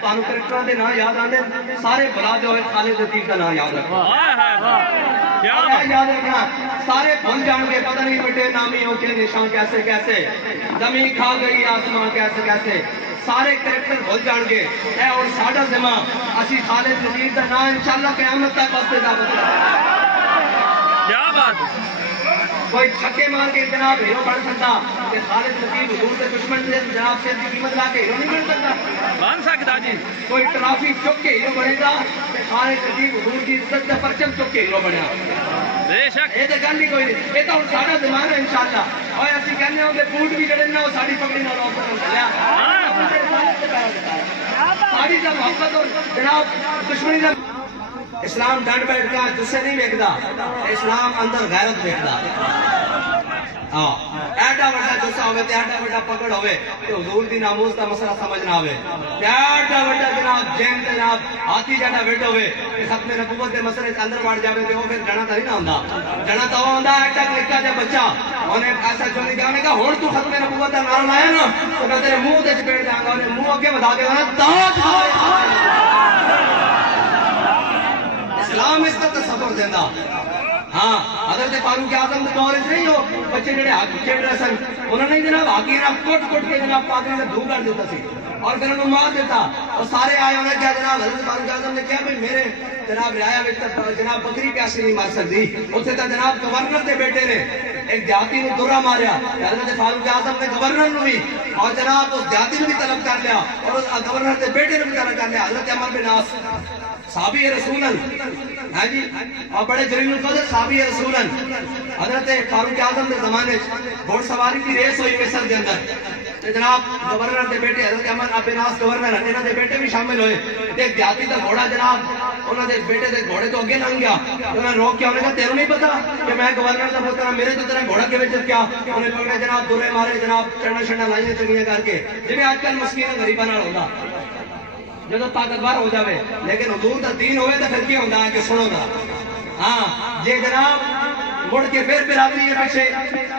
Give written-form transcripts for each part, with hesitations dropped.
تانوں کرکٹراں دے نام یاد آندے سارے بلا دے ہوئے خالد لطیف دا نام یاد رکھو یاد رکھنا سارے بھول جان گے پتہ نہیں بیٹے نامی ہو کے نشان کیسے کیسے زمین کھا گئی آسمان کیسے کیسے سارے کریکٹر بھول جان گے اے اور ساڈا ذمہ اسی خالد لطیف دا نام انشاءاللہ قیامت تک بستے دا کیا بات کوئی چھکے مار کے جناب ہیرو بن سکتا کہ خالد لطیف حضور کے دشمن سے جناب سے قیمت لا کے ہیرو نہیں بن سکتا بن سکتا جی کوئی ٹرافی چک کے ہیرو بنے گا کہ خالد لطیف حضور کی عزت کا پرچم چک کے ہیرو بنیا بے شک یہ تو گل ہی کوئی نہیں یہ تو ہوں سارا زمان ہے انشاءاللہ اور اسی کہنے ہوں کہ بوٹ بھی جڑے نا وہ ساری پگڑی نہ روک چلیا ساری جب محبت اور جناب دشمنی جب اسلام ڈنڈ بیٹھ کا جسے نہیں ویکدا اسلام اندر غیرت ویکدا ہاں ایڈا بڑا جسا ہوئے تے ایڈا بڑا پکڑ ہوئے تے حضور دی ناموس دا مسئلہ سمجھ نہ آوے تے ایڈا بڑا جناب جین تے جناب ہاتھی جڑا بیٹھا ہوئے تے ختم نبوت دے مسئلے دے اندر وڑ جاوے تے او پھر جنا تا نہیں نہ ہوندا جنا تا ہوندا ایڈا نکا جا بچہ اونے ایسا چوندی جانے کا ہن تو ختم نبوت دا نعرہ لایا نا تے میں تیرے منہ تے چپیڑ داں گا اونے منہ اگے بتا دے گا تاج اسلام اس کا تصور دینا ہاں حضرت فاروق اعظم کے دور نہیں ہو بچے جڑے ہاکی کھیل رہے سن انہوں نے جناب ہاکی نہ کٹ کٹ کے جناب پادری نے دھو کر دیتا سی اور پھر انہوں مار دیتا اور سارے آئے انہیں کیا جناب حضرت فاروق اعظم نے کیا بھائی میرے جناب رعایا وچ جناب بکری پیاسی نہیں مار سکتی اتنے تو جناب گورنر کے بیٹے نے ایک دیہاتی نے درا ماریا حضرت فاروق اعظم نے گورنر نے بھی اور جناب اس دیہاتی نے بھی طلب کر لیا اور اس گورنر کے بیٹے نے بھی طلب کر لیا حضرت عمر بن عاص صحابی رسولن ہاں جی اور بڑے جلیل القدر صحابی رسولن حضرت فاروق اعظم کے زمانے گھوڑ سواری کی ریس ہوئی مصر کے اندر جناب گورنر کے بیٹے حضرت عمر بن عاص گورنر انہاں دے بیٹے بھی شامل ہوئے ایک دیہاتی دا گھوڑا جناب انہاں دے بیٹے دے گھوڑے تو اگے لنگ گیا انہاں نے روک کے انہوں نے کہا تینوں نہیں پتا کہ میں گورنر دا پتر ہوں میرے تو تیرا گھوڑا کے وچ کیا انہوں نے کہا جناب دورے مارے جناب چڑھنا چھڑنا لائیں چنگیاں کر کے جویں اج کل مسکین غریباں نال ہوندا جدو طاقتور ہو جاوے لیکن حضور دا دین ہوئے تو پھر کیا ہوتا ہے کہ سنو دا ہاں جے جناب مڑ کے پھر برادری ہے پیچھے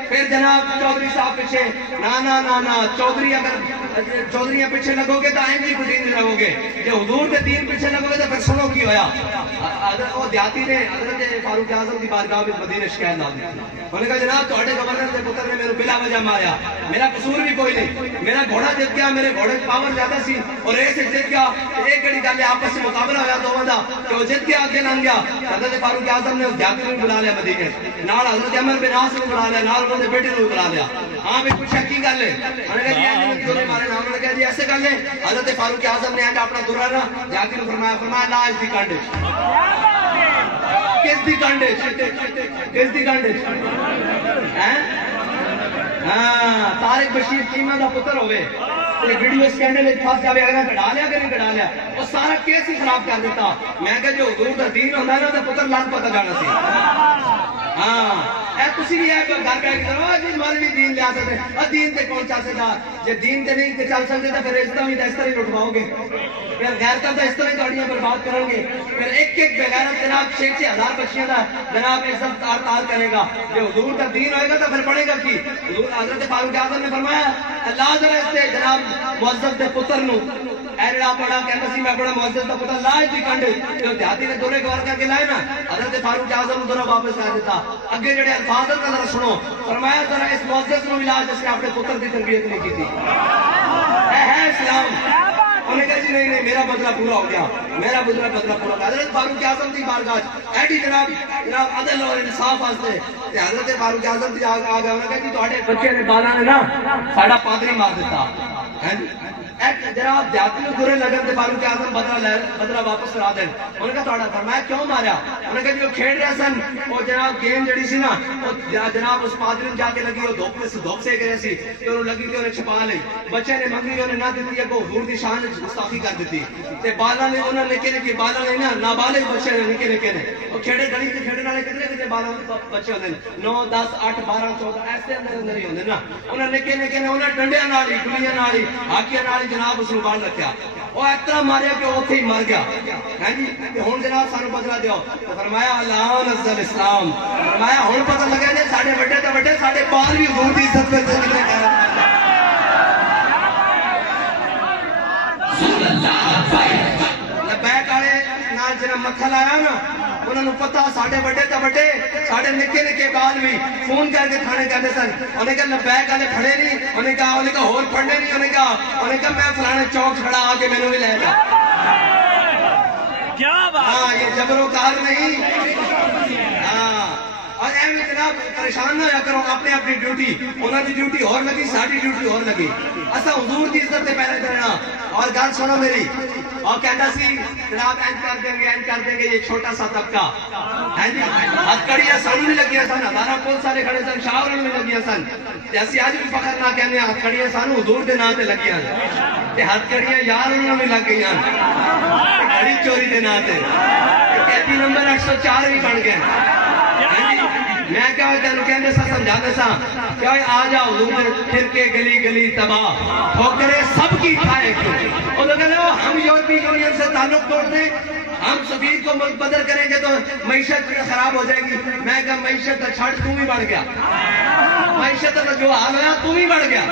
پھر جناب چودھری صاحب پیچھے نا چودھری اگر چودھریاں پیچھے لگو گے تو آئیں جی کوئی دین لگو گے جے حضور کے دین پیچھے لگو گے تو پھر سنو کی ہویا وہ دیہاتی نے حضرت فاروق اعظم کی بارگاہ میں مدینے شکایت لا دی انہوں نے کہا جناب تہاڈے گورنر کے پتر نے میرے بلا وجہ ماریا میرا قصور بھی کوئی نہیں میرا گھوڑا جت گیا میرے گھوڑے کی پاور زیادہ سی اور ریس جت گیا ایک گڑی گل آپس میں مقابلہ ہوا دونوں دا کہ وہ جت گیا اگے لنگ گیا حضرت فاروق اعظم نے اس دیہاتی کو بلا لیا مدینے نال حضرت عمر بن عاص نے بلا لیا نال انہوں نے بیٹے کو بلا لیا ہاں بھی پوچھا کی گل ہے انہوں نے کہا جی دورے مارے نام نے کہا جی ایسے گل ہے حضرت فاروق اعظم نے آج اپنا درا نا دیہاتی نے فرمایا لا اس دی کنڈ کس دی کنڈ کس دی کنڈ ہاں طارق بشیر چیمہ دا پتر ہوئے ویڈیو سکینڈل پھنس جاوے اگر کڑا لیا کہ نہیں کڑا لیا وہ سارا کیس ہی خراب کر دیتا میں کہ جو حضور دا دین ہوندا نا تے پتر لگ پتہ جانا سی ہاں اے تسی بھی ایک گھر بیٹھ کے کرو جی مولوی دین لیا سکتے دین تے کون چل سکتا جے دین تے نہیں تے چل سکتے تے پھر عزتاں بھی اس طرح ہی لٹواؤ گے پھر غیرتاں تے اس طرح ہی تہاڈیاں برباد کرن گے پھر ایک ایک بغیرت جناب 6,000 بچیاں دا جناب عزت تار کرے گا جے حضور دا دین ہوئے گا تو پھر بڑھے گا کی حضور حضرت فاروق اعظم نے فرمایا اللہ ذرا اس تے جناب معزز دے پتر نو اے جڑا بڑا کہندا سی میں بڑا معزز دا پتر لا دی کنڈ جو دیہاتی نے دورے گور کر کے لائے نا حضرت فاروق اعظم نے دورا واپس کر دیتا اگے جڑے الفاظ کا ذرا سنو فرمایا ذرا اس معزز نو علاج جس نے اپنے پتر دی تربیت نہیں کی تھی اے ہے اسلام انہوں نے کہا جی نہیں میرا بدلہ پورا ہو گیا میرا بدلہ پورا ہو گیا حضرت فاروق اعظم کی بارگاہ ایڈی جناب عدل اور انصاف واسطے تے حضرت فاروق اعظم کی آ گیا انہوں نے کہا جی تہاڈے بچے نے بالاں نے نا ساڈا پادری مار دیتا ہیں جناب دیہاتی نے برے لگن تے فاروق اعظم بدلہ واپس کرا دین انہوں نے کہا تہاڈا فرمایا کیوں ماریا انہوں نے کہا جی وہ کھیل رہے سن وہ جناب گیم جڑی سی نا وہ جناب اس پادری نے جا کے لگی وہ دھوپ سے گئے سی تے انہوں لگی تے انہیں چھپا لئی بچے نے منگی انہیں نہ دتی اگوں حضور دی شان گستاخی کر دیتی تے بالاں نے انہوں نے نکے بالاں نے نا نابالغ بچے نے نکے نے وہ کھیڑے گلی تے کھیڑن والے کتنے بالاں بچے ہوندے 9 10 8 12 14 ایسے اندر ہی ہوندے نا انہوں نکے نے انہوں ڈنڈیاں نال ہی گلیاں نال ہی ہاکیاں نال جناب اس بال رکھیا وہ اتنا ماریا کہ وہ اتنے ہی مر گیا ہے جی ہوں جناب سانو بدلا دیو تو فرمایا اللہ نزل اسلام فرمایا ہوں پتہ لگا جی ساڈے وڈے تو وڈے ساڈے بال بھی حضور دی عزت کرتے کتنے جنہیں متھا لایا نا انہوں نے پتا ساڑھے بڑے تا بڑے ساڑھے نکے نکے بال بھی فون کر کے کھانے کہتے سن انہیں کہا لبیک آلے پھڑے نہیں انہیں کہا ہور پھڑنے نہیں انہیں کہا میں فلانے چوک کھڑا آگے میں نے بھی لے جا کیا بات ہاں یہ جبر و قہر نہیں ہاں اور اہم جناب پریشان نہ ہوا کرو اپنے اپنی ڈیوٹی انہوں کی ڈیوٹی اور لگی ساری ڈیوٹی اور لگی اسا حضور کی عزت سے پہلے کرنا اور گل سنو میری اور کہتا سی جناب اینڈ کر دیں گے یہ چھوٹا سا طبقہ ہے جی ہتھکڑیاں سانو نہیں لگیاں سن ہزارہ پول سارے کھڑے سن شاہ نہیں لگیاں سن اسی اج بھی فخر نہ کہنے ہتھکڑیاں سانو حضور دے نام تے لگیاں تے ہتھکڑیاں یار انہوں نے لگ گئیاں گھڑی چوری دے نام تے قیدی نمبر 804 بھی بن گئے میں کیا تینوں کہنے سا سمجھاتے سا کہ آ جاؤ حضور پھر کے گلی گلی تباہ ٹھوکرے سب کی کھائے کیوں وہ تو کہتے ہم یورپی یونین سے تعلق توڑ دیں ہم سفیر کو ملک بدر کریں گے تو معیشت خراب ہو جائے گی میں کہا معیشت چھڑ تو بھی بڑھ گیا معیشت جو حال ہوا تو بھی بڑھ گیا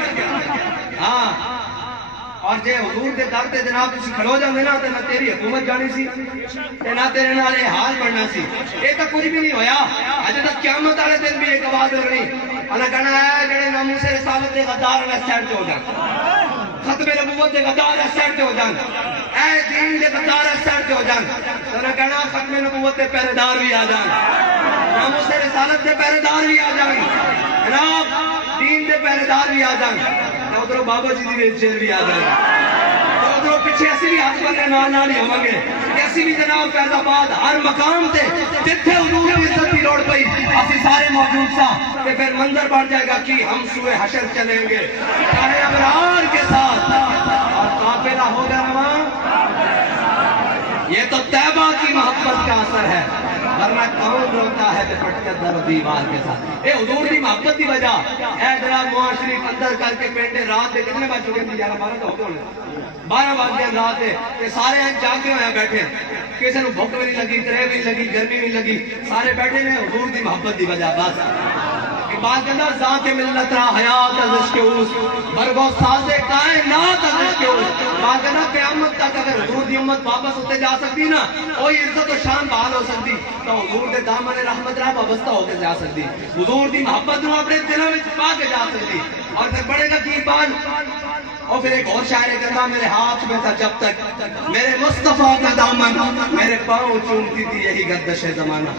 ہاں اور جے حضور دے در تے جناب تسی کھڑو جاندے نا تے نہ تیری حکومت جانی سی تے نہ تیرے نال اے حال بننا سی اے تا کچھ بھی نہیں ہویا اج تک قیامت والے دن بھی ایک آواز لگنی انا کہنا ہے جڑے ناموس رسالت دے غدار نے سائڈ تے ہو جان ختم نبوت دے غدار سائڈ تے ہو جان اے دین دے غدار سائڈ تے ہو جان انا کہنا ختم نبوت دے پہرے دار بھی آ جان ناموس رسالت دے پہرے دار بھی آ جان جناب دین دے پہرے دار بھی آ جان ادھروں بابا جی دی ویلچیئر بھی آ جائے ادھروں پیچھے اسی بھی ہاتھ بندے نال ہی ہوں گے کہ اسی بھی جناب فیض آباد ہر مقام تے جتھے حضور کی عزت کی لوڑ پئی اسی سارے موجود سا کہ پھر منظر بن جائے گا کہ ہم سوئے حشر چلیں گے چاہے ابرار کے ساتھ اور قافلہ ہوگا رواں یہ تو طیبہ کی محبت کا اثر ہے ورنہ کون روتا ہے لپٹ کر در و دیوار کے ساتھ اے حضور دی محبت دی وجہ اے جناب نواز شریف اندر کر کے پینڈے رات دے کتنے بج چکے تھی 11 12 تو ہو گئے 12 بج گئے رات دے کہ سارے ہیں جاگے ہوئے بیٹھے کسی نے بھوک بھی نہیں لگی ترے بھی نہیں لگی گرمی بھی نہیں لگی سارے بیٹھے ہیں حضور دی محبت دی وجہ بس بات کہنا ذات ملت را حیات از عشق اوس برگو ساز کائنات از عشق اوس بات کہنا قیامت تک اگر حضور دی امت واپس ہوتے جا سکتی نا کوئی عزت و شان بحال ہو سکتی تو حضور دے دامن رحمت را وابستہ ہو کے جا سکتی حضور دی محبت نو اپنے دلوں میں چھپا کے جا سکتی اور پھر بڑے گا کی بات اور پھر ایک اور شاعر کہتا میرے ہاتھ میں تھا جب تک میرے مصطفیٰ کا دامن میرے پاؤں چومتی تھی یہی گردش زمانہ